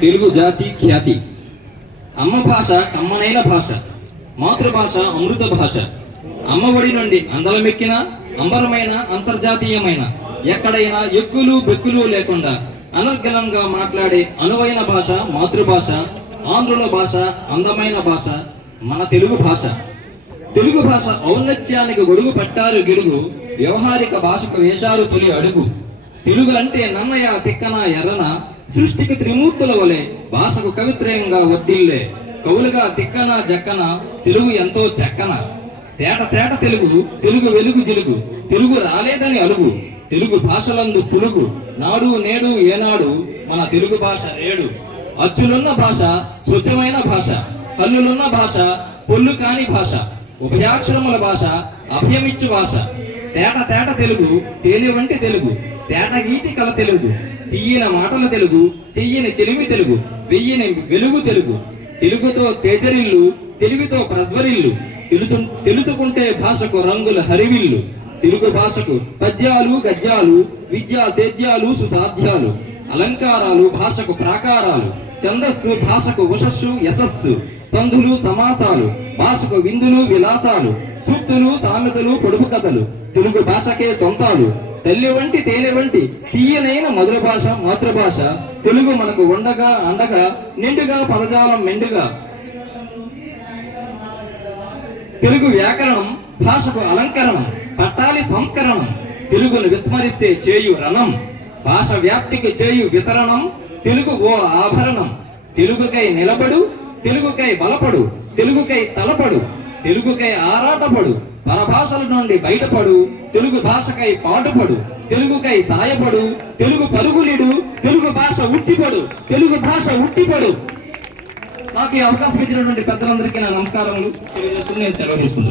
తెలుగు జాతి ఖ్యాతి. అమ్మ భాష కమ్మనైన భాష, మాతృభాష అమృత భాష. అమ్మఒడి నుండి అందలమెక్కిన అంబరమైన అంతర్జాతీయమైన, ఎక్కడైనా ఎక్కులు బెక్కులు లేకుండా అనర్గళంగా మాట్లాడే అనువైన భాష మాతృభాష. ఆంధ్రుల భాష అందమైన భాష మన తెలుగు భాష. తెలుగు భాష ఔన్నత్యానికి గొడుగు పట్టారు గిడుగు, వ్యవహారిక భాషకు వేశారు తొలి అడుగు. తెలుగు అంటే నన్నయ తిక్కన ఎర్రన, సృష్టికి త్రిమూర్తుల వలె భాషకు కవిత్రయంగా వర్దిల్లే. కవులుగా తిక్కన జక్కన, తెలుగు ఎంతో చెక్కన. తేట తేట తెలుగు, తెలుగు వెలుగు జిలుగు, తెలుగు రాలేదని అలుగు. తెలుగు భాషలందు పులుగు, నాడు నేడు ఏనాడు మన తెలుగు భాష రేడు. అచ్చులున్న భాష స్వచ్ఛమైన భాష, కల్లులున్న భాష పొల్లు కాని భాష, ఉభయాక్షరముల భాష అభయమిచ్చు భాష. తేట తేట తెలుగు, తేనె వంటి తెలుగు, తేట గీతి కల తెలుగు, తీయన మాటల తెలుగు, చెయ్యని చెలిమి తెలుగు, వెయ్యని వెలుగు తెలుగు. తెలుగుతో తేజరిల్లు, తెలివితో ప్రజ్వరిల్లు, తెలుసుకుంటే భాషకు రంగుల హరివిల్లు. తెలుగు భాషకు పద్యాలు గద్యాలు, విద్యా సేద్యాలు సుసాధ్యాలు, అలంకారాలు భాషకు ప్రాకారాలు, ఛందస్సు భాషకు ఉషస్సు యశస్సు, సంధులు సమాసాలు భాషకు విందులు విలాసాలు, సూక్తులు సామెతలు పొడుపు కథలు తెలుగు భాషకే సొంతాలు. తల్లి వంటి తేనె వంటి తీయనైన మధుర భాష మాతృభాష. తెలుగు మనకు ఉండగా అండగా, నిండుగా పదజాలం మెండుగా. తెలుగు వ్యాకరణం భాషకు అలంకరణం, పట్టాలి సంస్కరణం. తెలుగును విస్మరిస్తే చేయు రణం, భాష వ్యాప్తికి చేయు వితరణం. తెలుగు ఓ ఆభరణం. తెలుగుకై నిలబడు, తెలుగుకై బలపడు, తెలుగుకై తలపడు, తెలుగుకై ఆరాటపడు, పరభాషల నుండి బయటపడు, తెలుగు భాషకై పాటుపడు, తెలుగుకై సాయపడు, తెలుగు పరుగులిడు, తెలుగు భాష ఉట్టిపడు, తెలుగు భాష ఉట్టిపడు. నాకు ఈ అవకాశం ఇచ్చినటువంటి పెద్దలందరికీ నా నమస్కారములు తెలియజేస్తూ నేను సెలవు తీసుకుంటాను.